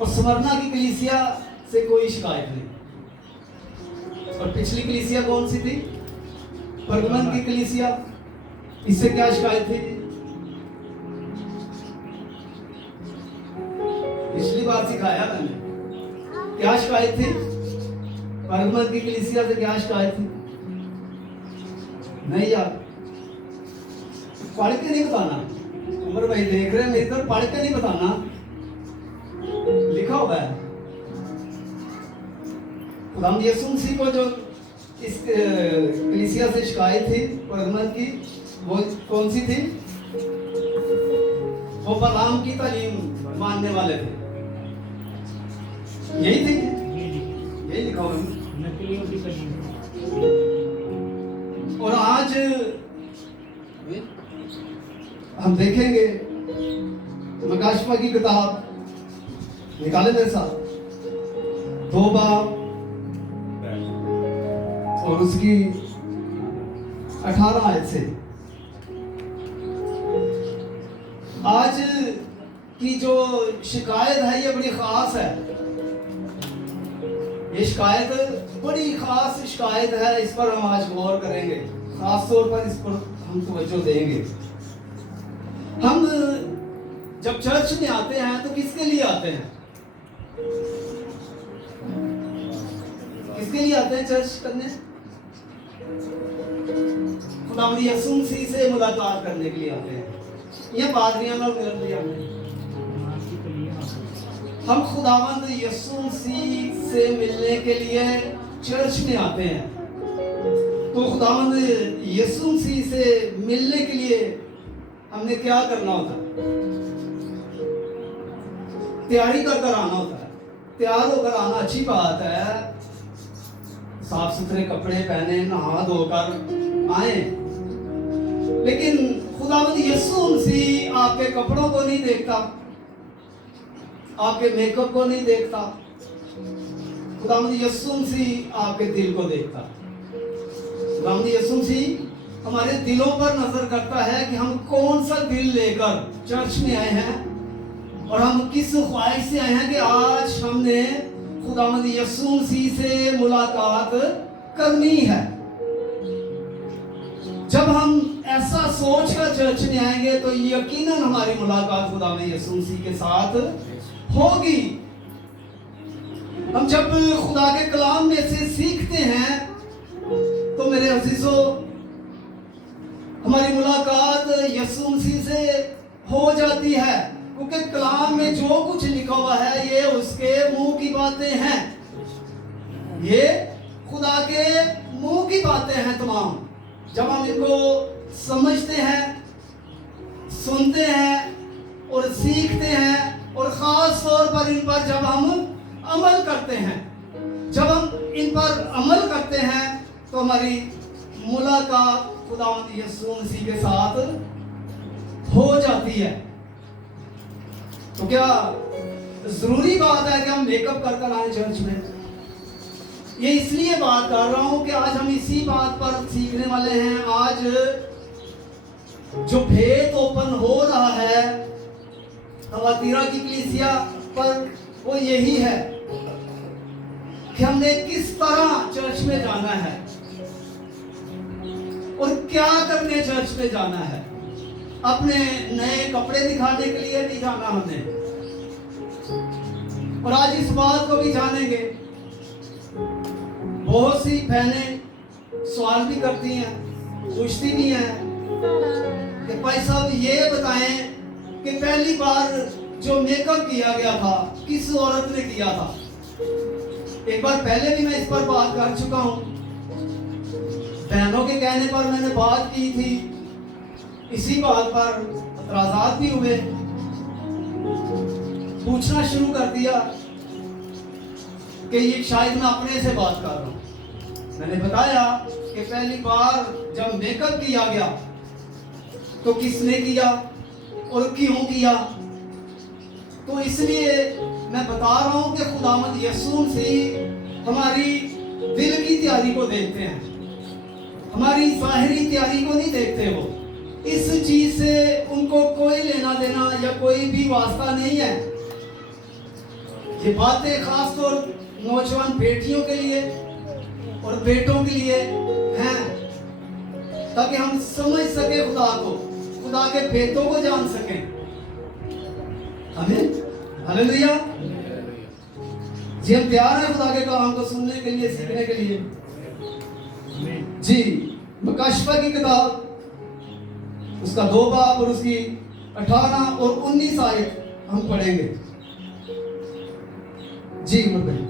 और स्मरना की कलीसिया से कोई शिकायत नहीं। और पिछली कलीसिया कौन सी थी? परगमन की कलीसिया, इससे क्या शिकायत थी? पिछली बार सिखाया मैंने, क्या शिकायत थी? परगमन की कलीसिया से क्या शिकायत थी? नहीं यार, पढ़ के नहीं बताना। उमर भाई देख रहे हैं नहीं तो पढ़ के नहीं बताना, लिखा हुआ है। खुदावंद यीशु मसीह को जो इस कलीसिया से शिकायत थी परगमन की, वो कौन सी थी? वो बलाम की तालीम मानने वाले थे, यही थी, यही लिखा हुआ है। और आज हम देखेंगे मकाशफा की किताब निकाले मेरे साथ, 2 बाब और उसकी 18 आयत से। आज की जो शिकायत है ये बड़ी खास है, ये शिकायत बड़ी खास शिकायत है। इस पर हम आज गौर करेंगे, खास तौर पर इस पर हम तवज्जो देंगे। हम जब चर्च में आते हैं तो किसके लिए आते हैं? किसके लिए आते हैं चर्च करने? खुदावंद यीशु मसीह से मुलाकात करने के लिए आते हैं। ये पादरियां लोग मिल रही हैं। हम खुदावंद यीशु मसीह से मिलने के लिए चर्च में आते हैं। तो खुदावंद यीशु मसीह से मिलने के लिए हमने क्या करना होता है? तैयारी कर आना होता है। तैयार होकर आना अच्छी बात है, साफ सुथरे कपड़े पहने, नहा धोकर आए, लेकिन खुदावंद यीशु मसीह आपके कपड़ों को नहीं देखता, आपके मेकअप को नहीं देखता। खुदावंद यीशु मसीह आपके दिल को देखता। खुदावंद यीशु मसीह हमारे दिलों पर नजर करता है कि हम कौन सा दिल लेकर चर्च में आए हैं और हम किस ख्वाहिश से आए हैं कि आज हमने खुदावंद यीशु मसीह से मुलाकात करनी है। जब हम ऐसा सोचकर चर्च में आएंगे तो यकीनन हमारी मुलाकात खुदावंद यीशु मसीह के साथ होगी। हम जब खुदा के कलाम में से सीखते हैं तो मेरे अजीजों, हमारी मुलाकात यीशु मसीह से हो जाती है, क्योंकि कलाम में जो कुछ लिखा हुआ है ये उसके मुंह की बातें हैं, ये खुदा के मुंह की बातें हैं तमाम। जब हम इनको समझते हैं, सुनते हैं और सीखते हैं, और खास तौर पर इन पर जब हम अमल करते हैं, जब हम इन पर अमल करते हैं तो हमारी मुलाकात खुदावंद यीशु मसीह के साथ हो जाती है। तो क्या जरूरी बात है कि हम मेकअप कर आए चर्च में? ये इसलिए बात कर रहा हूं कि आज हम इसी बात पर सीखने वाले हैं। आज जो भेद ओपन हो रहा है तवातीरा की कलीसिया पर, वो यही है कि हमने किस तरह चर्च में जाना है और क्या करने चर्च में जाना है। अपने नए कपड़े दिखाने के लिए नहीं जाना हमने। और आज इस बात को भी जानेंगे, बहुत सी बहनें सवाल भी करती हैं, पूछती भी हैं कि भाई साहब ये बताएं कि पहली बार जो मेकअप किया गया था किस औरत ने किया था? एक बार पहले भी मैं इस पर बात कर चुका हूं। बहनों के कहने पर मैंने बात की थी, इसी बात पर एतराज़ात भी हुए, पूछना शुरू कर दिया कि ये शायद मैं अपने से बात कर रहा हूं। मैंने बताया कि पहली बार जब मेकअप किया गया तो किसने किया और क्यों किया? तो इसलिए मैं बता रहा हूं कि खुदावंद यीशु मसीह हमारी दिल की तैयारी को देखते हैं, हमारी ज़ाहिरी तैयारी को नहीं देखते। वो इस चीज से उनको कोई लेना देना या कोई भी वास्ता नहीं है। ये बातें खास तौर नौजवान बेटियों के लिए और बेटों के लिए हैं, ताकि हम समझ सके खुदा को, खुदा के भेदों को जान सकें। आमीन, हालेलुया। जी हम तैयार हैं खुदा के कलाम को सुनने के लिए, सीखने के लिए। जी मुकाशफा की किताब उसका 2 बाब और उसकी 18 और 19 आयत हम पढ़ेंगे। जी भाई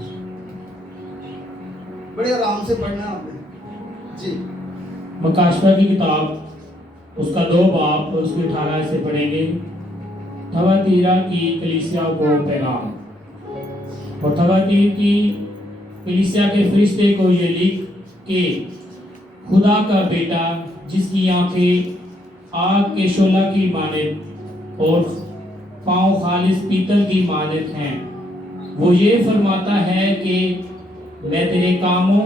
बड़े आराम से पढ़ना है आपने। जी मुकाशफा की किताब उसका 2 बाब और उसकी 18 से पढ़ेंगे। थवातीरा की कलीसिया को पैगाम। और थवातीर की कलीसिया के फरिश्ते को ये लिख कि खुदा का बेटा, जिसकी आंखें आग के शोला की मानद और पांव खालिस पीतल की मानद हैं, वो ये फरमाता है कि मैं तेरे कामों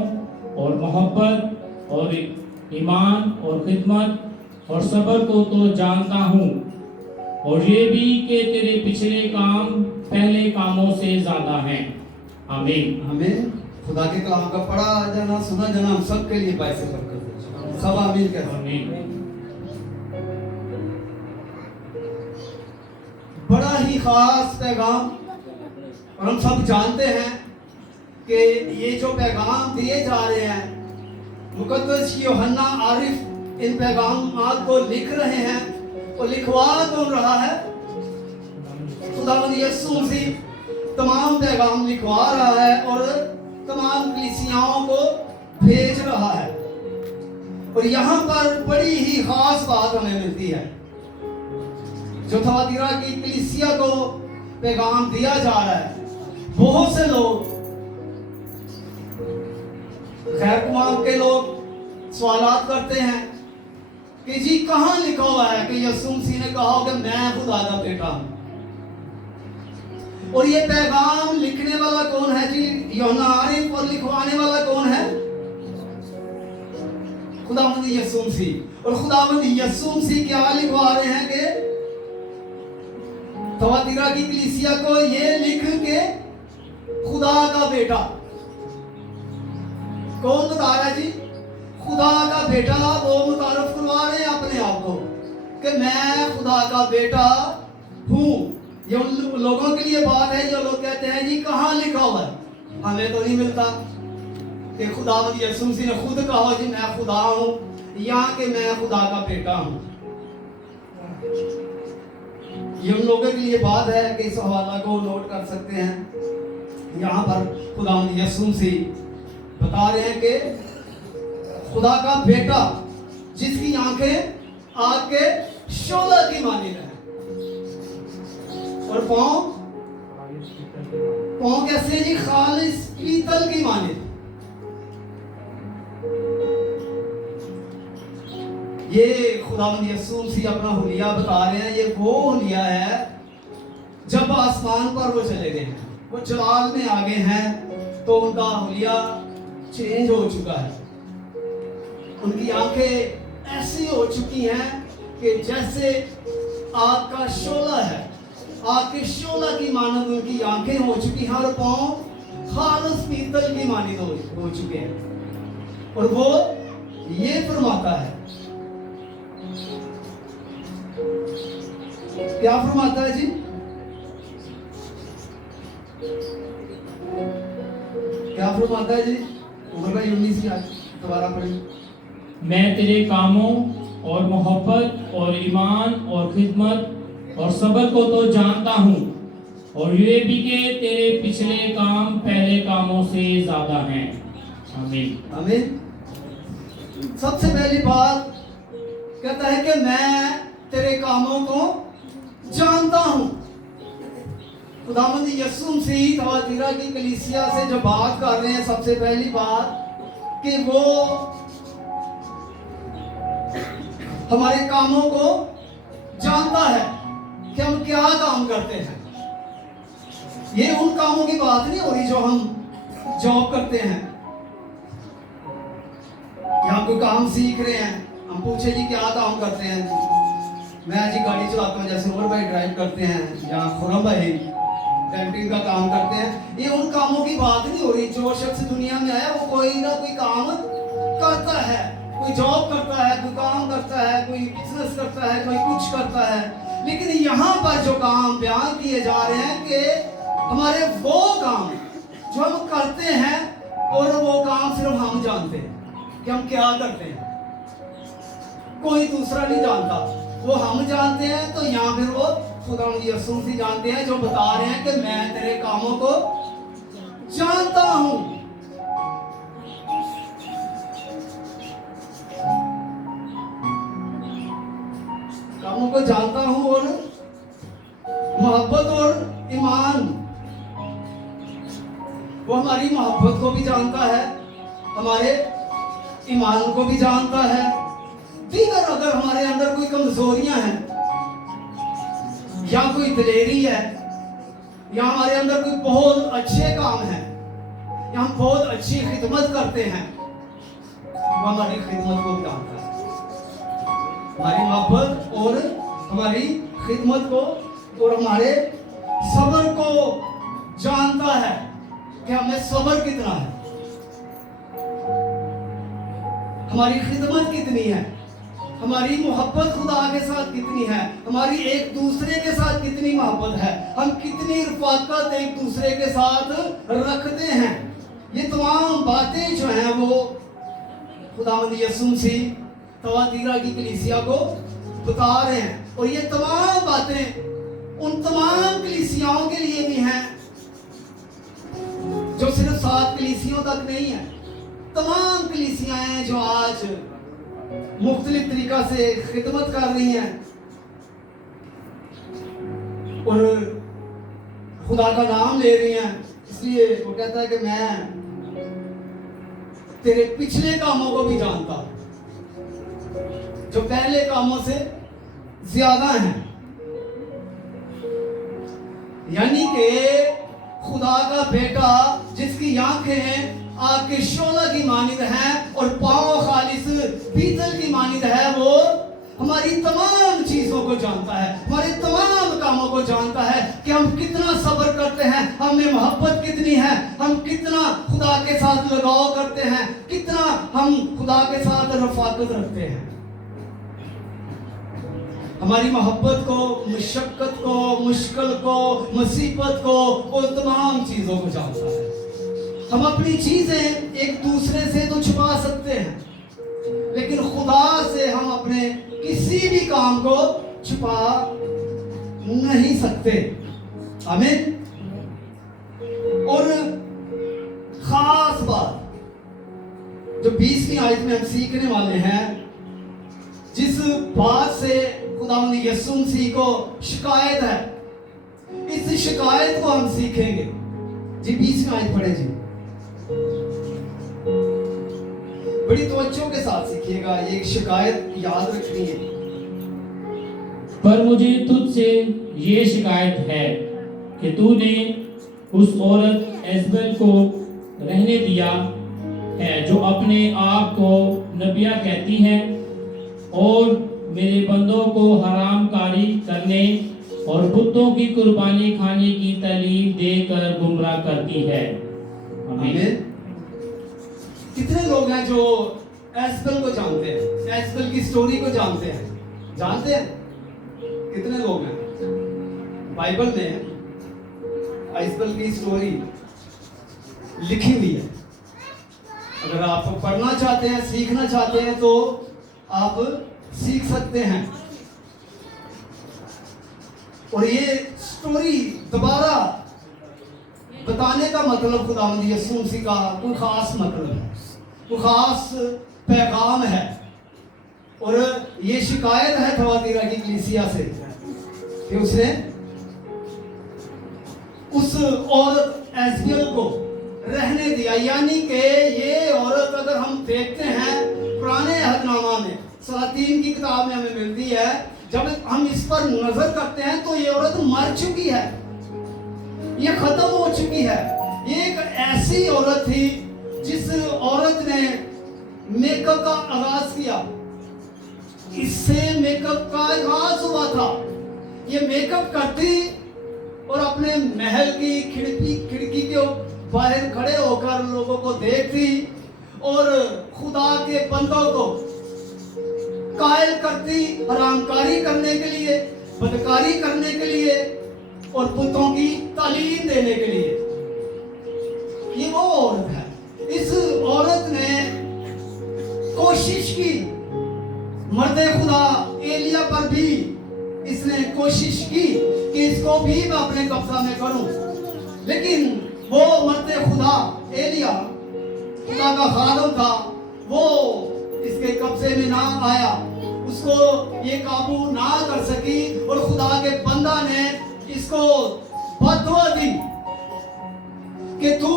और मोहब्बत और ईमान और खिदमत और सब्र को तो जानता हूँ, और ये भी कि तेरे पिछले काम पहले कामों से ज्यादा हैं। आमीन। हमें खुदा के कलाम का पढ़ा जाना, सुना जाना हम सब के लिए पैसे बरकत। सब आमीन कहते हैं। आमीन। बड़ा ही खास पैगाम, और हम सब जानते हैं कि ये जो पैगाम दिए जा रहे हैं, मुकद्दस यूहन्ना आरिफ इन पैगामात को लिख रहे हैं, और लिखवा कौन रहा है? खुदावंद यीशु मसीह तमाम पैगाम लिखवा रहा है और तमाम कलीसियाओं को भेज रहा है। और यहाँ पर बड़ी ही खास बात हमें मिलती है। जो थवातीरा की कलीसिया को पैगाम दिया जा रहा है, बहुत से लोग, खैर कुमाम के लोग सवालात करते हैं कि जी कहाँ लिखा हुआ है कि यीशु मसीह ने कहा कि मैं खुदा का बेटा हूं। और ये पैगाम लिखने वाला कौन है जी? यूहन्ना आरिफ। और लिखवाने वाला कौन है? खुदावंद यीशु मसीह। और खुदावंद यीशु मसीह क्या लिखवा रहे हैं कि थवातीरा की कलीसिया को ये लिख के खुदा का बेटा। कौन बता रहा है जी? खुदा का बेटा। वो मुतारफ करवा रहे हैं अपने आप को कि मैं खुदा का बेटा हूं। ये उन लोगों के लिए बात है जो लोग कहते हैं जी कहाँ लिखा हुआ है? हमें तो नहीं मिलता कि खुदावंद यीशु मसीह ने खुद कहा जी मैं खुदा हूं, या कि मैं खुदा का बेटा हूं। ये उन लोगों के लिए बात है कि इस हवाला को नोट कर सकते हैं। यहाँ पर खुदावंद यीशु मसीह बता रहे हैं कि खुदा का बेटा, जिसकी आंखें आग के शोला की मानित है, और पांव कैसे जी? खालिस पीतल की मानित। ये खुदावंद यीशु मसीह अपना हुलिया बता रहे हैं। ये वो हुलिया है जब आसमान पर वो चले गए हैं, वो जलाल में आ गए हैं, तो उनका हुलिया चेंज हो चुका है। उनकी आंखें ऐसी हो चुकी हैं कि जैसे आग का शोला है, आग के शोला की मानद उनकी आंखें हो चुकी हैं, और पांव खालिस पीतल की मानद हो चुके हैं। और वो ये फरमाता है, क्या फरमाता है जी? क्या फरमाता है जी? उमर भाई 19 दोबारा पढ़िए। मैं तेरे कामों और मोहब्बत और ईमान और खिदमत और सब्र को तो जानता हूँ, और ये भी कि तेरे पिछले काम पहले कामों से ज्यादा हैं। आमीन। आमीन। सबसे पहली बात कहता है कि मैं तेरे कामों को जानता हूं। खुदावंद यीशु मसीह थवातीरा की कलीसिया से जो बात कर रहे हैं, सबसे पहली बात कि वो हमारे कामों को जानता है कि हम क्या काम करते हैं। ये उन कामों की बात नहीं हो रही जो हम जॉब करते हैं या कोई काम सीख रहे हैं। हम पूछे जी क्या काम करते हैं? मैं जी गाड़ी चलाता हूँ, जैसे उमर भाई ड्राइव करते हैं, या खुरम भाई डेंटिंग का काम करते हैं। ये उन कामों की बात नहीं हो रही। जो शख्स दुनिया में आया वो कोई ना कोई काम करता है, कोई जॉब करता है, कोई काम करता है, कोई बिजनेस करता है, कोई कुछ करता है। लेकिन यहाँ पर जो काम बयान किए जा रहे हैं कि हमारे वो काम जो हम करते हैं और वो काम सिर्फ हम जानते हैं कि हम क्या करते हैं, कोई दूसरा नहीं जानता, वो हम जानते हैं। तो यहाँ फिर वो खुदा यीशु मसीह जानते हैं, जो बता रहे हैं कि मैं तेरे कामों को जानता हूं। कामों को जानता हूं और मोहब्बत और ईमान, वो हमारी मोहब्बत को भी जानता है, हमारे ईमान को भी जानता है। दीगर अगर हमारे अंदर कोई कमजोरियां हैं या कोई दिलेरी है या हमारे अंदर कोई बहुत अच्छे काम है या हम बहुत अच्छी खिदमत करते हैं, वो हमारी खिदमत को भी जानता है, हमारी मोहब्बत और हमारी खिदमत को और हमारे सब्र को जानता है कि हमें सब्र कितना है, हमारी खिदमत कितनी है, हमारी मोहब्बत खुदा के साथ कितनी है, हमारी एक दूसरे के साथ कितनी मोहब्बत है, हम कितनी रफाकत एक दूसरे के साथ रखते हैं। ये तमाम बातें जो हैं वो खुदावंद यीशु मसीह तवातीरा की कलीसिया को बता रहे हैं। और ये तमाम बातें उन तमाम कलीसियाओं के लिए भी हैं जो सिर्फ 7 कलीसियों तक नहीं है। तमाम कलीसियाएं जो आज मुख्तलिफ तरीका से खिदमत कर रही हैं और खुदा का नाम ले रही हैं, इसलिए वो कहता है कि मैं तेरे पिछले कामों को भी जानता हूं, जो पहले कामों से ज्यादा हैं। यानी कि खुदा का बेटा जिसकी आंखें आग के शोला की मानिंद है और पांव खालिस पीतल की मानिंद है, वो हमारी तमाम चीजों को जानता है, हमारे तमाम कामों को जानता है कि हम कितना सब्र करते हैं, हमें मोहब्बत कितनी है, हम कितना खुदा के साथ लगाव करते हैं, कितना हम खुदा के साथ रफाकत रखते हैं। हमारी मोहब्बत को, मुशक्कत को, मुश्किल को, मुसीबत को और तमाम चीजों को जानता है। हम अपनी चीजें एक दूसरे से तो छुपा सकते हैं, लेकिन खुदा से हम अपने किसी भी काम को छुपा नहीं सकते। आमीन। और खास बात जो 20वीं आयत में हम सीखने वाले हैं, जिस बात से खुदावंद यीशु मसीह को शिकायत है, इस शिकायत को हम सीखेंगे। जी 20वीं आयत पढ़े जी, बड़ी तवज्जो के साथ सीखिएगा, ये शिकायत याद रखनी है। पर मुझे तुझसे ये शिकायत है कि तूने उस औरत एजबेल को रहने दिया है जो अपने आप को नबिया कहती है और मेरे बंदों को हरामकारी करने और बुतों की कुर्बानी खाने की तालीम देकर गुमराह करती है। आमीन। कितने लोग हैं जो एजबेल को जानते हैं, एजबेल की स्टोरी को जानते हैं? जानते हैं कितने लोग हैं? बाइबल में एजबेल की स्टोरी लिखी हुई है। अगर आप पढ़ना चाहते हैं, सीखना चाहते हैं तो आप सीख सकते हैं। और ये स्टोरी दोबारा बताने का मतलब खुदावंद यीशु मसीह का कोई खास मतलब है, कोई खास पैगाम है। और ये शिकायत है थवातीरा की कलीसिया से कि उसने उस औरत एजबेल को रहने दिया। यानी कि ये औरत, अगर हम देखते हैं पुराने अहदनामा में, सलातीन की किताब में हमें मिलती है, जब हम इस पर नजर करते हैं तो ये औरत मर चुकी है, ये खत्म हो चुकी है। ये एक ऐसी औरत थी जिस औरत ने मेकअप का आगाज किया, इससे मेकअप का आगाज हुआ था। ये मेकअप करती और अपने महल की खिड़की के बाहर खड़े होकर लोगों को देखती और खुदा के बंदों को कायल करती, हरामकारी करने के लिए, बदकारी करने के लिए और पुतों की तालीम देने के लिए। ये वो औरत है। इस औरत ने कोशिश की, मर्दे खुदा एलिया पर भी इसने कोशिश की कि इसको भी मैं अपने कब्जा में करूं, लेकिन वो मर्दे खुदा एलिया खुदा का खादम था, वो इसके कब्जे में ना आया, उसको ये काबू ना कर सकी और खुदा के बंदा ने इसको बददुआ दी कि तू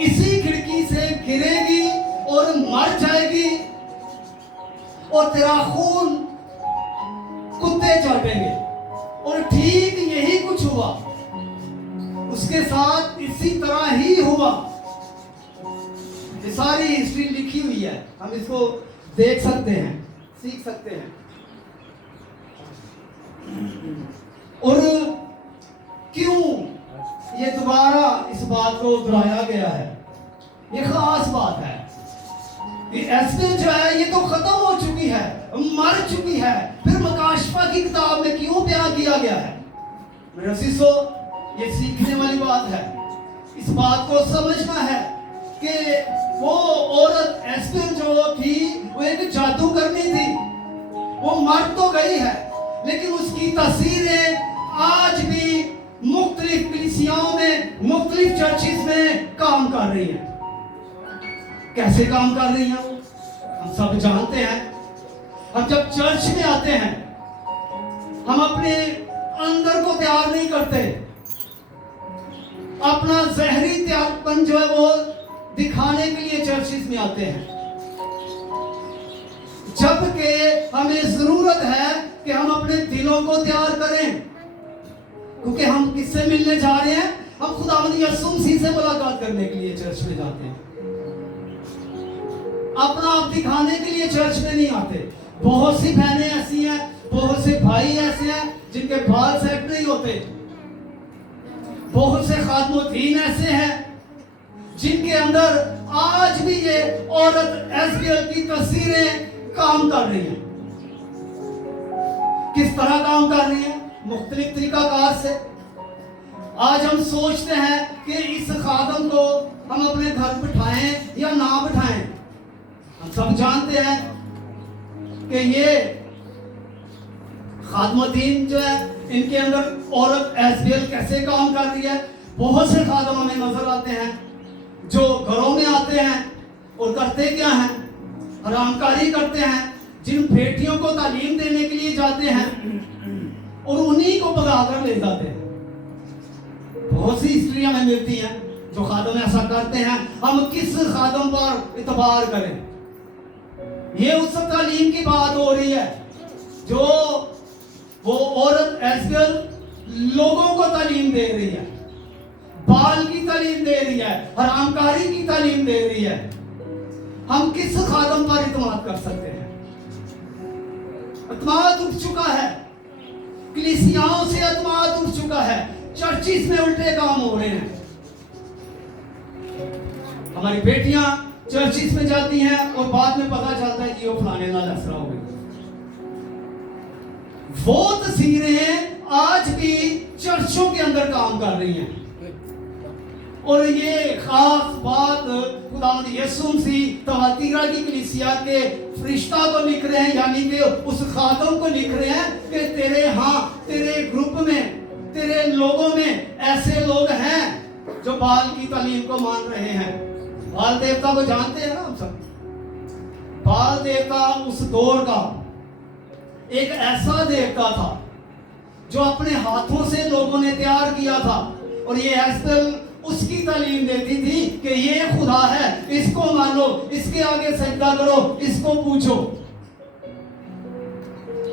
इसी खिड़की से गिरेगी और मर जाएगी और तेरा खून कुत्ते चाटेंगे। और ठीक यही कुछ हुआ, उसके साथ इसी तरह ही हुआ। ये सारी हिस्ट्री लिखी हुई है, हम इसको देख सकते हैं, सीख सकते हैं। और क्यों ये दोबारा इस बात को दोहराया गया है, ये खास बात है। ये एस्तेर जो है ये तो खत्म हो चुकी है, मर चुकी है, फिर मकाशफा की किताब में क्यों बयान किया गया है? मेरे अजीजों, ये सीखने वाली बात है। इस बात को समझना है कि वो औरत एस्तेर जो थी वो एक जादूगरनी थी। वो मर तो गई है, लेकिन उसकी तस्वीरें आज भी मुख्तलिफ कलीसियाओं में, मुख्तलिफ चर्चिस में काम कर रही है। कैसे काम कर रही हैं वो हम सब जानते हैं। हम जब चर्च में आते हैं, हम अपने अंदर को तैयार नहीं करते, अपना जहरी तैयारपन जो है वो दिखाने के लिए चर्चिस में आते हैं, जबकि हमें जरूरत है कि हम अपने दिलों को तैयार करें, क्योंकि हम किससे मिलने जा रहे हैं? हम खुदावंद यीशु मसीह से मुलाकात करने के लिए चर्च में जाते हैं। अपना आप दिखाने के लिए चर्च में नहीं आते। बहुत सी बहनें ऐसी हैं, बहुत से भाई ऐसे हैं जिनके बाल सेट नहीं होते, बहुत से खादमुद्दीन ऐसे हैं जिनके अंदर आज भी ये औरत एजबेल की तस्वीरें काम कर रही हैं। किस तरह काम कर रही हैं? मुख्तलिफ तरीकाकार से। आज हम सोचते हैं कि इस खादम को हम अपने घर बिठाएं या ना बिठाएं। हम सब जानते हैं कि ये खादमुद्दीन जो है, इनके अंदर औरत एजबेल कैसे काम कर रही है। बहुत से खादम हमें नजर आते हैं जो घरों में आते हैं और करते क्या हैं? हरामकारी करते हैं। जिन बेटियों को तालीम देने के लिए जाते हैं और उन्हीं को भगा कर ले जाते हैं। बहुत सी हिस्ट्री हमें मिलती हैं जो खादम ऐसा करते हैं। हम किस खादम पर इतबार करें? ये उस तालीम की बात हो रही है जो वो औरत एजबेल लोगों को तालीम दे रही है, बाल की तालीम दे रही है, हरामकारी की तालीम दे रही है। हम किस खादम पर इत्मीनान कर सकते हैं? इत्मीनान उठ चुका है, कलीसियाओं से इत्मीनान उठ चुका है, चर्चिस में उल्टे काम हो रहे हैं। हमारी बेटियां चर्चिस में जाती हैं और बाद में पता चलता है कि वो फलाने नाल असरा हो गई। वो तस्वीरें आज भी चर्चों के अंदर काम कर रही हैं। और ये खास बात खुदावंद यीशु मसीह तवातीरा की कलीसिया के फरिश्ता को लिख रहे हैं, यानी कि उस खादम को लिख रहे हैं कि तेरे ग्रुप में, तेरे लोगों में ऐसे लोग हैं जो बाल की तालीम को मान रहे हैं। बाल देवता को जानते हैं ना हम सब। बाल देवता उस दौर का एक ऐसा देवता था जो अपने हाथों से लोगों ने तैयार किया था। और ये एस्तेर उसकी तालीम देती थी कि ये खुदा है, इसको मानो, इसके आगे सजदा करो, इसको पूछो।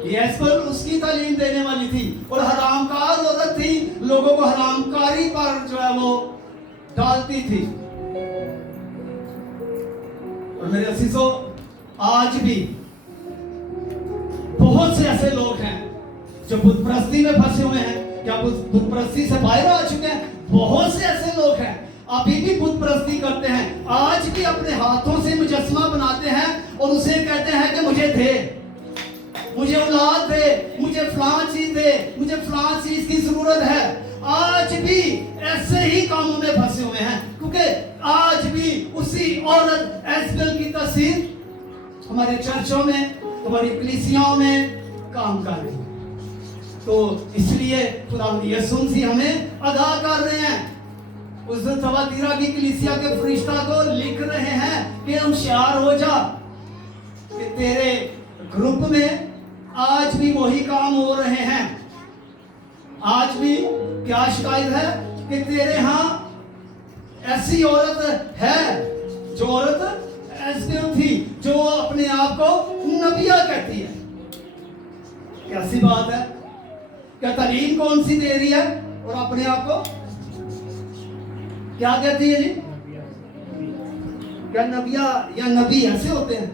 ये एस्तेर उसकी तालीम देने वाली थी और हरामकार औरत थी, लोगों को हरामकारी पर जो है वो डालती थी। और मेरे अजीजों, आज भी बहुत से ऐसे लोग हैं जो बुत परस्ती में फंसे हुए हैं, क्या बुत परस्ती से बाहर आ चुके हैं? बहुत से ऐसे लोग हैं अभी भी बुत परस्ती करते हैं, आज भी अपने हाथों से मुजस्समा बनाते हैं और उसे कहते हैं कि मुझे दे, मुझे औलाद दे, मुझे फलां चीज दे, मुझे फलां चीज की जरूरत है। आज भी ऐसे ही कामों में फंसे हुए हैं, क्योंकि आज भी उसी औरत एजबेल की तस्वीर हमारे चर्चों में, हमारी कलीसियाओं में काम कर रही है। तो इसलिए खुदा यीशु मसीह हमें आगाह कर रहे हैं, उस थवातीरा की कलीसिया के फरिश्ता को लिख रहे हैं कि होशियार हो जा, कि तेरे ग्रुप में आज भी वही काम हो रहे हैं। आज भी क्या शिकायत है कि तेरे यहाँ ऐसी औरत है, जो औरत एजबेल थी, जो अपने आप को नबिया कहती है। कैसी बात है? क्या तालीम कौन सी दे रही है और अपने आप को क्या कहती है जी? क्या नबिया या नबी ऐसे होते हैं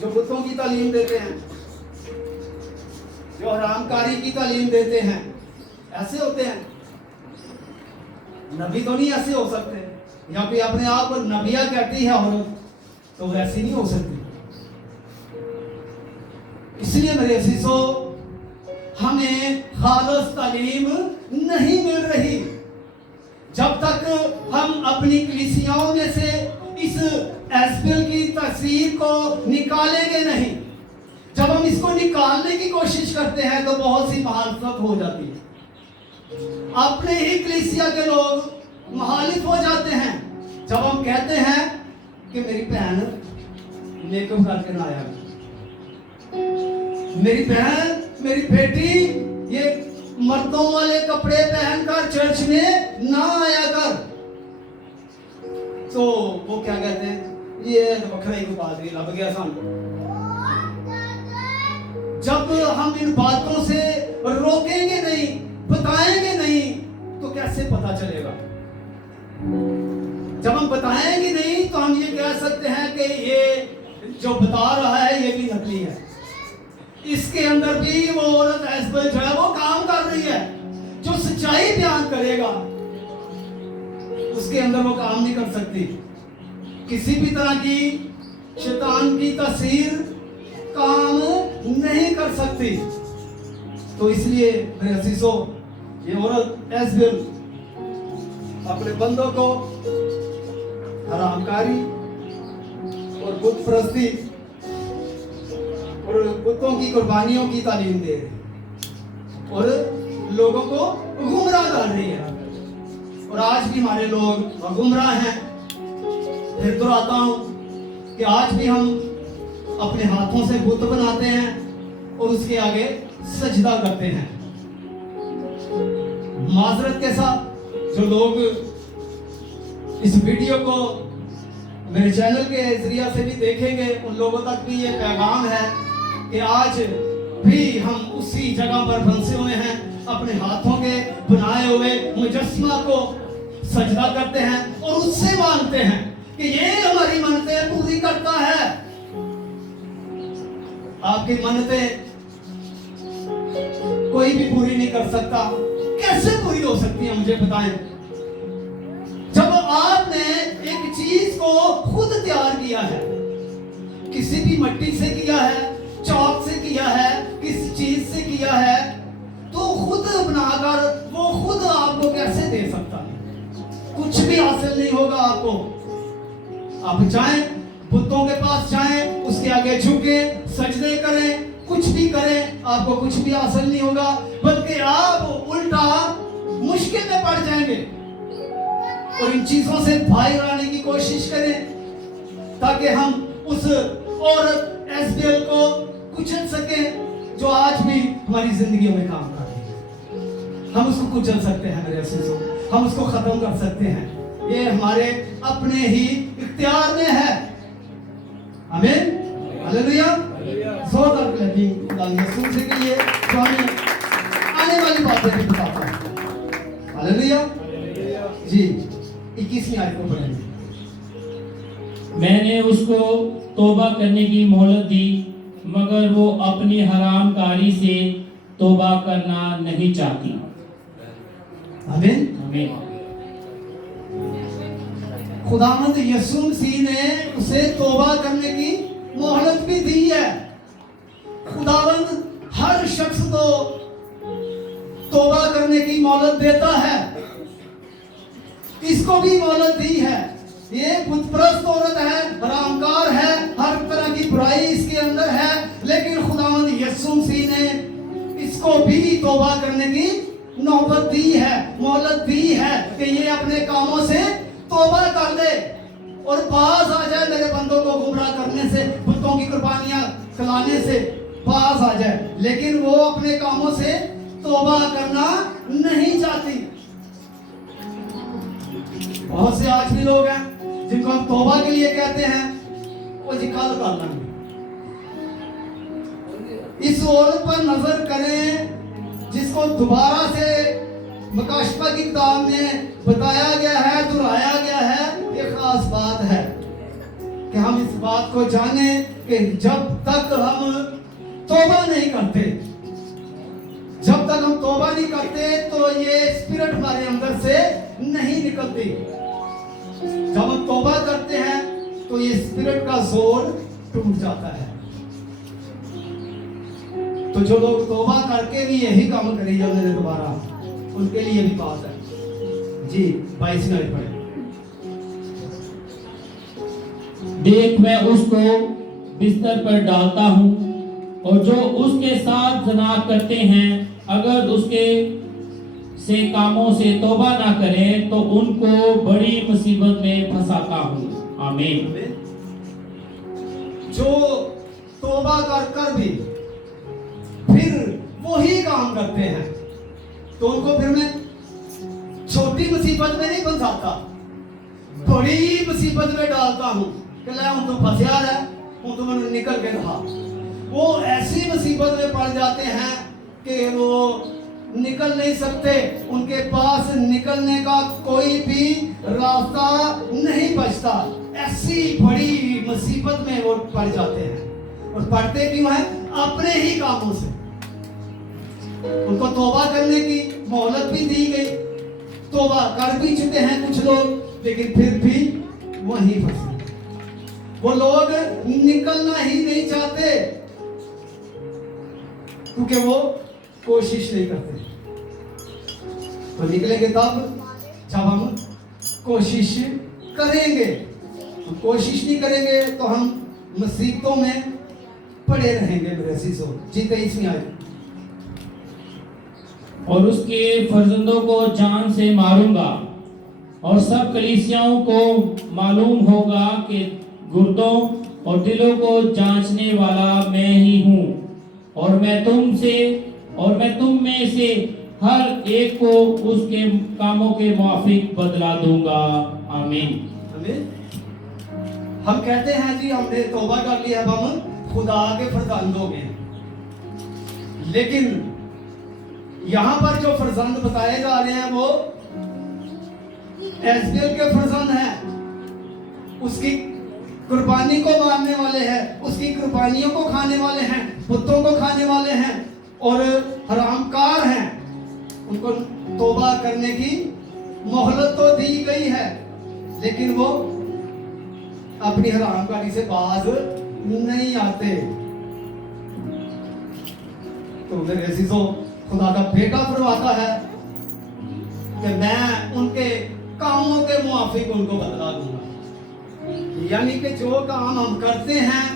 जो बुतों की तालीम देते हैं, जो हरामकारी की तालीम देते हैं, ऐसे होते हैं? नबी तो नहीं ऐसे हो सकते, या फिर अपने आप को नबिया कहती है औरत, तो वैसी नहीं हो सकती। इसलिए मेरे अजीजों, हमें खालिस तालीम नहीं मिल रही जब तक हम अपनी कलीसियाओं में से इस एजबेल की तस्वीर को निकालेंगे नहीं। जब हम इसको निकालने की कोशिश करते हैं तो बहुत सी मुखालफत हो जाती है, अपने ही कलीसिया के लोग मुखालिफ हो जाते हैं जब हम कहते हैं कि मेरी बहन मेकअप करके ना आया, मेरी बहन, मेरी बेटी ये मर्दों वाले कपड़े पहनकर चर्च में ना आया कर। तो वो क्या कहते हैं, ये बखरा ही पादरी लग गया सामने। जब हम इन बातों से रोकेंगे नहीं, बताएंगे नहीं, तो कैसे पता चलेगा? जब हम बताएंगे नहीं तो हम ये कह सकते हैं कि ये जो बता रहा है ये भी नकली है, इसके अंदर भी वो औरत एजबेल जो है वो काम कर रही है। जो सच्चाई बयान करेगा उसके अंदर वो काम नहीं कर सकती, किसी भी तरह की शैतान की तस्वीर काम नहीं कर सकती। तो इसलिए मेरे अजीजों, ये औरत एजबेल अपने बंदों को हरामकारी और बुत परस्ती और बुतों की कुर्बानियों की तालीम दे रही और लोगों को गुमराह कर रही है। और आज भी हमारे लोग गुमराह हैं। फिर तो आता हूं कि आज भी हम अपने हाथों से बुत बनाते हैं और उसके आगे सजदा करते हैं। माजरत के साथ जो लोग इस वीडियो को मेरे चैनल के जरिया से भी देखेंगे, उन लोगों तक भी ये पैगाम है कि आज भी हम उसी जगह पर फंसे हुए हैं, अपने हाथों के बनाए हुए मुजस्समा को सजदा करते हैं और उससे मांगते हैं कि ये हमारी मन्नतें पूरी करता है। आपकी मन्नतें कोई भी पूरी नहीं कर सकता। कैसे पूरी हो सकती है, मुझे बताएं? जब आपने एक चीज को खुद तैयार किया है, किसी भी मिट्टी से किया है, चौक से किया है, किसी चीज से किया है, तो खुद बनाकर वो खुद आपको कैसे दे सकता है? कुछ भी हासिल नहीं होगा आपको। आप जाएं, बुतों के पास जाएं, उसके आगे झुके, सजदे करें, कुछ भी करें, आपको कुछ भी हासिल नहीं होगा, बल्कि आप उल्टा मुश्किल में पड़ जाएंगे। और इन चीजों से बाहर आने की कोशिश करें ताकि हम उस औरत एजबेल को कुचल सकें जो आज भी हमारी जिंदगियों में काम कर रही है। हम उसको कुचल सकते हैं मेरे अजीजों, हम उसको खत्म कर सकते हैं। ये हमारे अपने ही इख्तियार में है। आमीन, हालेलुया। जोरदार क्लैपिंग यीशु मसीह के लिए जो हमें आने वाली बातें भी बताता है। हालेलुया जी। 21वीं आयत को पढ़ेंगे। मैंने उसको तौबा करने की मोहलत दी, मगर वो अपनी हरामकारी से तौबा करना नहीं चाहती। आमीन। आमीन। खुदावंद यीशु मसीह ने उसे तौबा करने की मोहलत भी दी है। खुदावंद हर शख्स को तौबा करने की मोहलत देता है। इसको भी मोहलत दी है। ये बुतप्रस्त औरत है, हरामकार है, हर तरह की बुराई इसके अंदर है, लेकिन खुदावंद यीशु मसीह ने इसको भी तौबा करने की नौबत दी है, मोहलत दी है कि ये अपने कामों से तौबा कर दे और बाज आ जाए, मेरे बंदों को गुमराह करने से, बुतों की कुर्बानियां खिलाने से बाज आ जाए। लेकिन वो अपने कामों से तौबा करना नहीं चाहती। बहुत से आज भी लोग हैं जिनको हम तौबा के लिए कहते हैं, वो जी कल कर लेंगे। इस औरत पर नजर करें जिसको दोबारा से मकाशफा की किताब में बताया गया है, दोहराया गया है। ये खास बात है कि हम इस बात को जाने कि जब तक हम तौबा नहीं करते, जब तक हम तौबा नहीं करते तो ये स्पिरिट हमारे अंदर से नहीं निकलती। जब हम तौबा करते हैं तो ये स्पिरिट का जोर टूट जाता है। तो जो लोग तौबा करके भी यही काम करी जाते हैं दोबारा, उनके लिए भी बात है जी। 22 मिनट पढ़े। देख मैं उसको बिस्तर पर डालता हूँ और जो उसके साथ जना करते हैं अगर उसके से कामों से तौबा ना करें तो उनको बड़ी मुसीबत में फंसाता हूँ। आमीन। जो तौबा कर भी फिर वही काम करते हैं तो उनको फिर मैं छोटी मुसीबत में नहीं फंसाता, बड़ी मुसीबत में डालता हूँ कि ले हूं तो फंसिया है, हूं तो मैंने निकल के रहा। वो ऐसी मुसीबत में पड़ जाते हैं कि वो निकल नहीं सकते, उनके पास निकलने का कोई भी रास्ता नहीं बचता। ऐसी बड़ी मुसीबत में वो पड़ जाते हैं। और पड़ते क्यों हैं? अपने ही कामों से। उनको तौबा करने की मोहलत भी दी गई, तौबा कर भी चुके हैं कुछ लोग, लेकिन फिर भी वहीं फंसे। वो लोग निकलना ही नहीं चाहते क्योंकि वो कोशिश नहीं करते। तो निकलेंगे तब जब हम कोशिश करेंगे। हम कोशिश नहीं करेंगे तो हम मुसीबतों में पड़े रहेंगे। मेरे सीसो जी 23 आए। और उसके फर्जंदों को जान से मारूंगा और सब कलीसियाओं को मालूम होगा कि गुर्दों और दिलों को जांचने वाला मैं ही हूँ और मैं तुम में से हर एक को उसके कामों के मुआफिक बदला दूंगा। आमीन। आमीन। हम कहते हैं जी हमने तौबा कर लिया, हम खुदा के फरजंदों में, लेकिन यहाँ पर जो फरजंद बताए जा रहे हैं वो एजबेल के फरजंद हैं। उसकी कुर्बानी को मारने वाले हैं, उसकी कुर्बानियों को खाने वाले हैं, बुतों को खाने वाले हैं और हरामकार हैं। उनको तौबा करने की मोहलत तो दी गई है, लेकिन वो अपनी हरामकारी से बाज नहीं आते। तो मेरे अजीजों, खुदा का बेटा फरमाता है कि मैं उनके कामों के मुआफिक उनको बदला दूंगा। यानी कि जो काम हम करते हैं,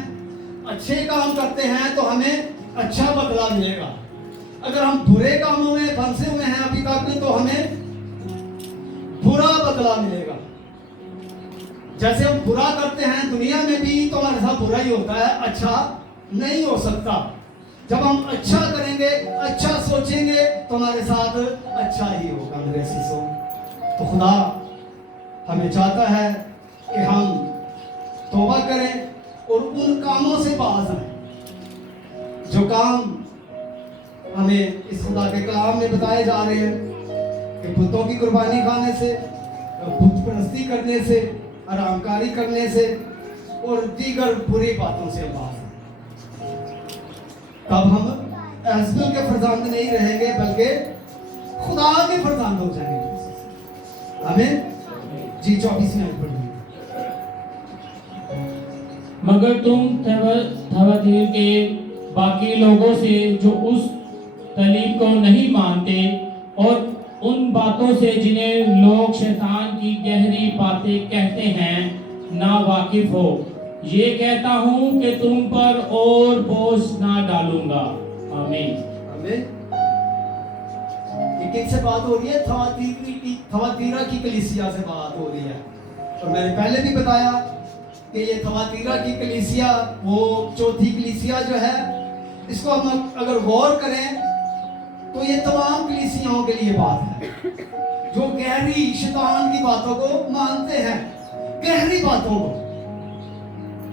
अच्छे काम करते हैं तो हमें अच्छा बदला मिलेगा। अगर हम बुरे कामों में फंसे हुए हैं अभी तक में तो हमें बुरा बदला मिलेगा। जैसे हम बुरा करते हैं दुनिया में भी तो हमारे साथ बुरा ही होता है, अच्छा नहीं हो सकता। जब हम अच्छा करेंगे, अच्छा सोचेंगे तो हमारे साथ अच्छा ही होगा। मेरे सीसो, तो खुदा हमें चाहता है कि हम तौबा करें और उन कामों से बाज आए जो काम हमें इस खुदा के कलाम में बताए जा रहे हैं कि बुतों की कुर्बानी खाने से, बुत परस्ती करने से, आरामकारी करने से और दीगर बुरी बातों से बाज आए। तब हम हस्बैंड के फरजांद नहीं रहेंगे बल्कि खुदा के फरजांद हो जाएंगे। आमीन। जी 24 में पढ़िए। मगर तुम थवातीर के बाकी लोगों से जो उस तालीम को नहीं मानते और उन बातों से जिन्हें लोग शैतान की गहरी बातें कहते हैं ना वाकिफ हो, ये कहता हूँ कि तुम पर और बोझ ना डालूंगा। आमीन। आमीन। ये किनसे बात हो रही है? थवातीरा की कलीसिया से बात हो रही है। और मैंने पहले भी बताया कि ये थवातीरा की कलीसिया, वो चौथी कलीसिया जो है, इसको हम अगर गौर करें तो ये तमाम कलीसियाओं के लिए बात है जो गहरी शैतान की बातों को मानते हैं, गहरी बातों को।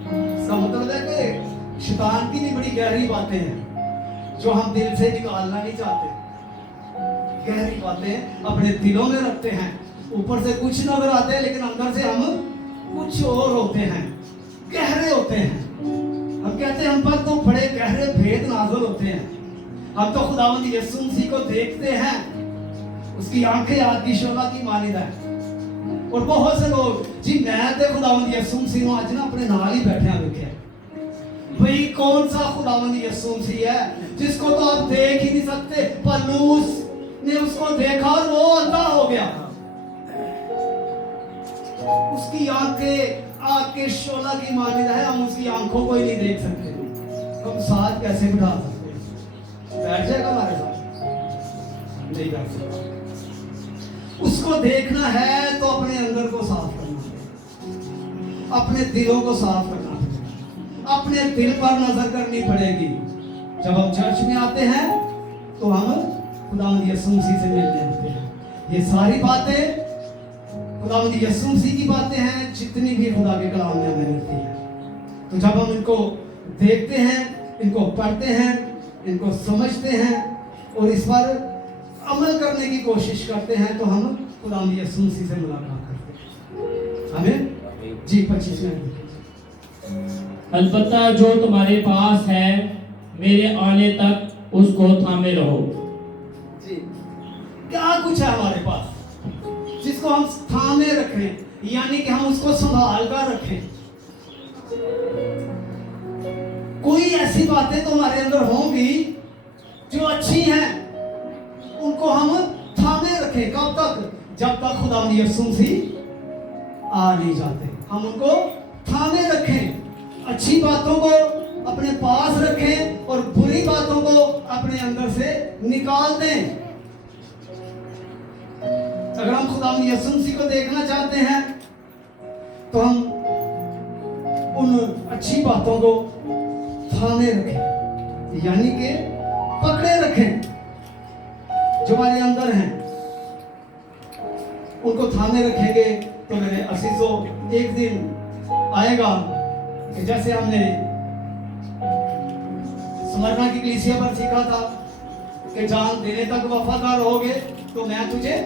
इसका मतलब है कि शैतान की भी बड़ी गहरी बातें हैं जो हम दिल से निकालना नहीं चाहते। गहरी बातें अपने दिलों में रखते हैं, ऊपर से कुछ नजर आते हैं लेकिन अंदर से हम कुछ और होते हैं, गहरे होते हैं। हम कहते हैं हम पर तो बड़े गहरे भेद नाज़िल होते हैं। हम तो खुदावंद यीशु मसीह को देखते हैं, उसकी आंखें आग की शोला की मानिदा है। और बहुत से लोग जी मैं तो खुदावंद यीशु मसीह को आज ना अपने नाल ही बैठे हैं देखे भाई कौन सा खुदावंद यीशु मसीह है जिसको तो आप देख ही नहीं सकते। पौलुस ने उसको देखा और वो अंधा हो गया। उसकी आंखें आग के शोला की मानिदा है, हम उसकी आंखों को ही नहीं देख सकते। हम साथ कैसे बिठा सकते? बैठ जाएगा हमारे साथ? नहीं बैठ सकता। उसको देखना है तो अपने अंदर को साफ करना पड़ेगा, अपने दिलों को साफ करना पड़ेगा, अपने दिल पर नजर करनी पड़ेगी। जब हम चर्च में आते हैं तो हम खुदावंद यीशु मसीह से मिलने आते हैं। ये सारी बातें खुदावंद यीशु मसीह की बातें हैं, जितनी भी खुदा के कलाम में हमें मिलती है। तो जब हम इनको देखते हैं, इनको पढ़ते हैं, इनको समझते हैं और इस पर अमल करने की कोशिश करते हैं तो हम खुदावंद यीशु मसीह से मुलाकात करते हैं। आमीन। जी 25 में अलबत्ता जो तुम्हारे पास है मेरे आने तक उसको थामे रहो। जी क्या कुछ है हमारे पास जिसको हम थामे रखें, यानी कि हम उसको संभाल कर रखें। कोई ऐसी बातें तो हमारे अंदर होंगी जो अच्छी हैं, उनको हम थामे रखें। कब तक? जब तक खुदावंद यीशु मसीह आ नहीं जाते। हम उनको थामे रखें, अच्छी बातों को अपने पास रखें और बुरी बातों को अपने अंदर से निकाल दें। अगर हम खुदावंद यीशु मसीह को देखना चाहते हैं तो हम उन अच्छी बातों को थामे रखें, यानी कि पकड़े रखें। जो हमारे अंदर हैं उनको थामे रखेंगे तो मेरे असीसों एक दिन आएगा कि जैसे हमने स्मरणा की कलीसिया पर सीखा था कि जान देने तक वफादार रहोगे तो मैं तुझे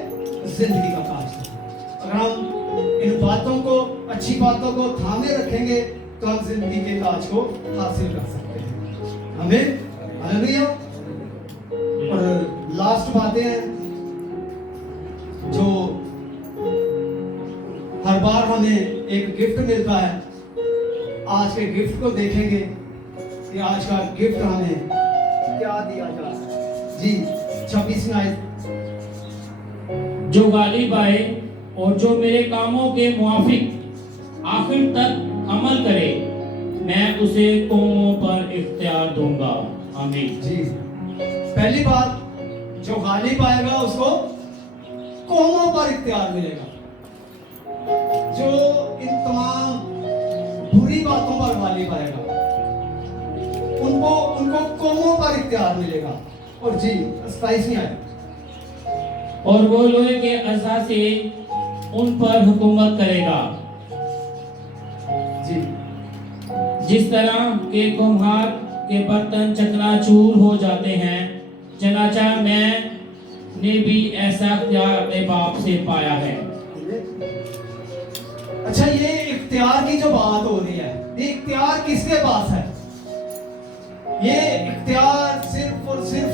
जिंदगी का ताज दूंगा। अगर हम इन बातों को, अच्छी बातों को थामे रखेंगे तो हम जिंदगी के ताज को हासिल कर सकते हैं। हमें हालेलुया। और लास्ट बातें हैं जो हर बार हमें एक गिफ्ट मिलता है। आज के गिफ्ट को देखेंगे कि आज का गिफ्ट हमें क्या दिया जा रहा है। जी 26 आयत। जो गालिब आए और जो मेरे कामों के मुआफिक आखिर तक अमल करे मैं उसे कौमों पर इख्तियार दूंगा। आमीन। जी पहली बात, जो गालिब आएगा उसको कौमों पर इख्तियार मिलेगा। जो इन तमाम बुरी बातों पर गालिब आएगा उनको कौमों पर इख्तियार मिलेगा। और जी 27 में आए। और वो लोहे के अज़ा से उन पर हुकूमत करेगा। जी जिस तरह के कुम्हार के बर्तन चकनाचूर हो जाते हैं, चनाचा मैंने भी ऐसा इख्तियार अपने बाप से पाया है। अच्छा, ये इख्तियार की जो बात हो रही है, ये इख्तियार किसके पास है? ये इख्तियार सिर्फ और सिर्फ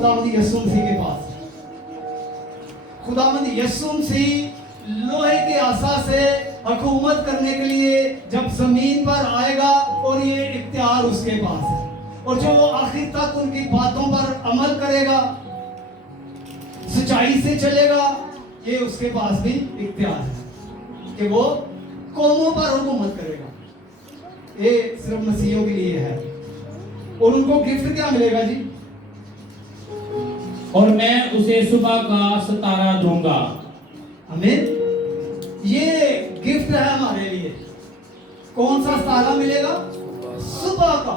खुदावंद यीशु मसीह के पास। खुदावंद यीशु मसीह लोहे के आसा से हुकूमत करने के लिए जब जमीन पर आएगा और ये इख्तियार उसके पास है, और जो आखिर तक उनकी बातों पर अमल करेगा, सच्चाई से चलेगा, ये उसके पास भी इख्तियार है कि वो कौमों पर हुकूमत करेगा। ये सिर्फ मसीहियों के लिए है। और उनको गिफ्ट क्या मिलेगा जी? और मैं उसे सुबह का सितारा दूंगा। हमें ये गिफ्ट है हमारे लिए। कौन सा सितारा मिलेगा? सुबह का।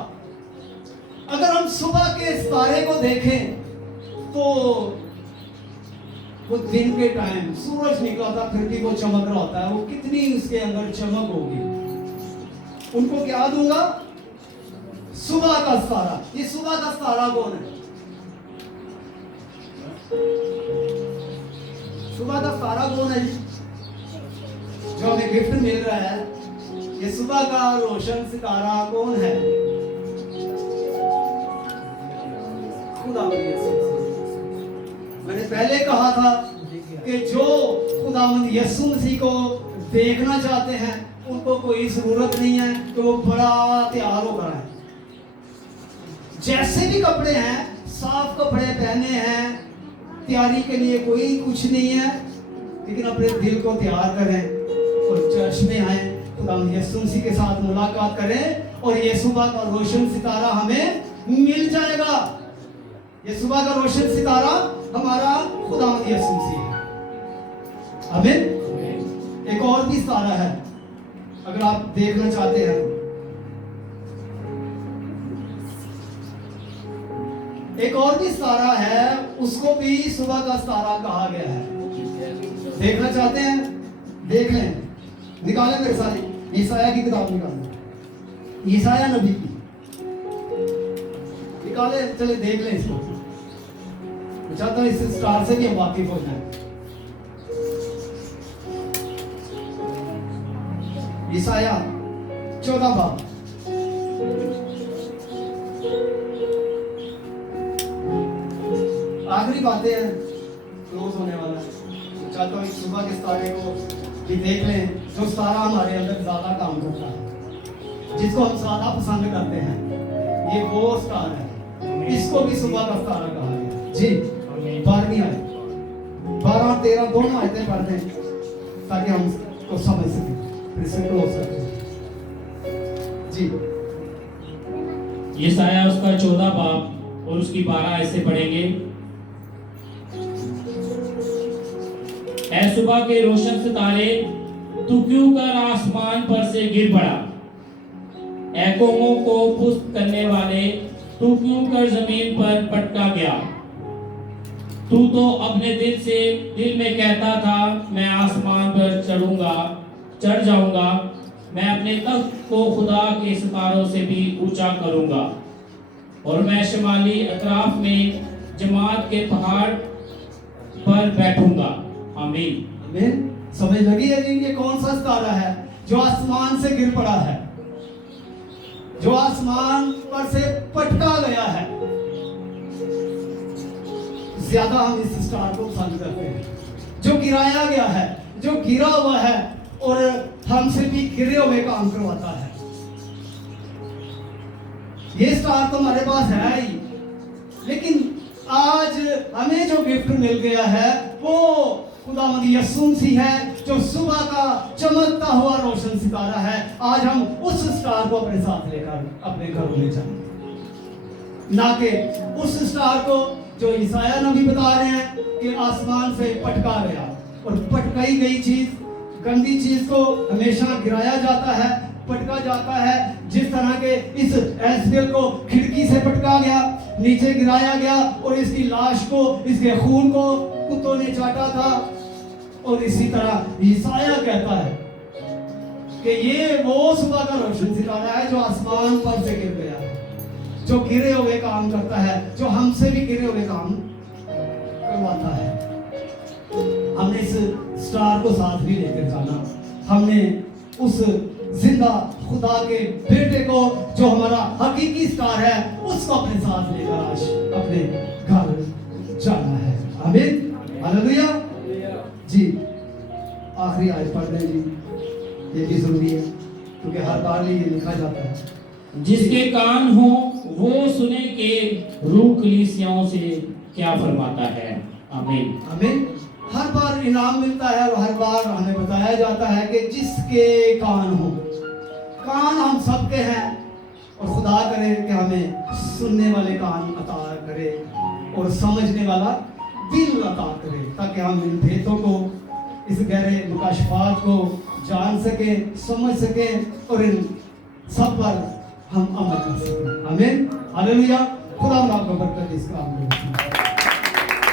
अगर हम सुबह के सितारे को देखें तो वो दिन के टाइम सूरज निकला था फिर भी वो चमक रहा होता है, वो कितनी उसके अंदर चमक होगी। उनको क्या दूंगा? सुबह का सितारा। ये सुबह का सितारा कौन है? सुबह का सितारा कौन है जो हमें गिफ्ट मिल रहा है? ये सुबह का रोशन सितारा कौन है? खुदावंद यीशु। मैंने पहले कहा था कि जो खुदावंद यीशु मसीह को देखना चाहते हैं उनको कोई जरूरत नहीं है कि वो बड़ा तैयार होकर आए। जैसे भी कपड़े हैं, साफ कपड़े पहने हैं, तैयारी के लिए कोई कुछ नहीं है, लेकिन अपने दिल को तैयार करें और चर्च में आए, खुदावंद यीशु मसीह के साथ मुलाकात करें और ये सुबह का रोशन सितारा हमें मिल जाएगा। ये सुबह का रोशन सितारा हमारा खुदावंद यीशु मसीह है। आमीन। एक और भी सितारा है अगर आप देखना चाहते हैं। एक और भी सितारा है, उसको भी सुबह का सितारा कहा गया है। देखना चाहते हैं? देख लें। निकालें मेरे साथ ईसाया की किताब निकालें, ईसाया नबी की निकाले। चले देख लें इसको। मैं चाहता हूं इस स्टार से भी हम वाकिफ हो जाएं। ईसाया 14 बाब। आखिरी बातें हैं, क्लोज होने वाला है। तो चाहता हूं इस सुबह के सितारे को भी देख लें, जो सितारा हमारे अंदर ज्यादा काम करता है, जिसको हम ज्यादा पसंद करते हैं। ये वो स्टार है, इसको भी सुबह का सितारा कहा गया जी। 12वीं आयत, 12 और 13 दोनों आयतें पढ़ते हैं ताकि हम को समझ सकें। फिर से क्लोज करते हैं जी। यशायाह उसका 14 बाब और उसकी 12 ऐसे पढ़ेंगे। ऐ सुबह के रोशन सितारे, तू क्यों कर आसमान पर से गिर पड़ा? ऐ कौमों को पुष्ट करने वाले, तू क्यों कर जमीन पर पटका गया? तू तो अपने दिल में कहता था, मैं आसमान पर चढ़ जाऊंगा, मैं अपने तख्त को खुदा के सितारों से भी ऊंचा करूंगा, और मैं शुमाली अतराफ में जमात के पहाड़ पर बैठूंगा। आमीन। आमीन। समझ लगी है जी? ये कौन सा सितारा है जो आसमान से गिर पड़ा है, जो आसमान पर से पटका गया है? ज्यादा हम इस स्टार को पसंद करते हैं, जो गिराया गया है, जो गिरा हुआ है और हमसे भी गिरे हुए काम करवाता है। ये स्टार तो हमारे पास है ही, लेकिन आज हमें जो गिफ्ट मिल गया है वो खुदावंद यीशु मसीह है, जो सुबह का चमकता हुआ रोशन सितारा है। आज हम उस स्टार को अपने साथ लेकर अपने घरों में जाएं, ना कि उस स्टार को जो ईसाया नबी बता रहे हैं कि आसमान से पटका गया। और पटकाई गई चीज, गंदी चीज को हमेशा गिराया जाता है, पटका जाता है। जिस तरह के इस एस्बेल को खिड़की से पटका गया, नीचे गिराया गया और इसकी लाश को, इसके खून को कुत्तों ने चाटा था। और इसी तरह ईसाया कहता है कि ये वो सुबह का रोशन सितारा है जो आसमान पर से गिर गया है, जो गिरे हुए काम करता है, जो हमसे भी गिरे हुए काम करवाता है। हमने इस स्टार को साथ भी लेकर जाना, हमने उस जिंदा खुदा के बेटे को, जो हमारा हकीकी स्टार है, उसको अपने साथ लेकर आज अपने घर आमीन, हालेलुया जी। आखिरी आयत पढ़ लें जी, ये भी जरूरी है क्योंकि हर बार ये लिखा जाता है। जिसके कान हो वो सुने के रूह कलीसियाओं से क्या फरमाता है। आमीन, आमीन। हर बार इनाम मिलता है और हर बार हमें बताया जाता है कि जिसके कान हो, कान हम सबके हैं और खुदा करे कि हमें सुनने वाले कान अता करे और समझने वाला दिल अता करे, ताकि हम इन भेदों को, इस गहरे मुकाशफात को जान सके, समझ सके और इन सब पर हम अमल कर सकें। आमीन, हालेलुया। खुदा आपको बरकत इस काम में।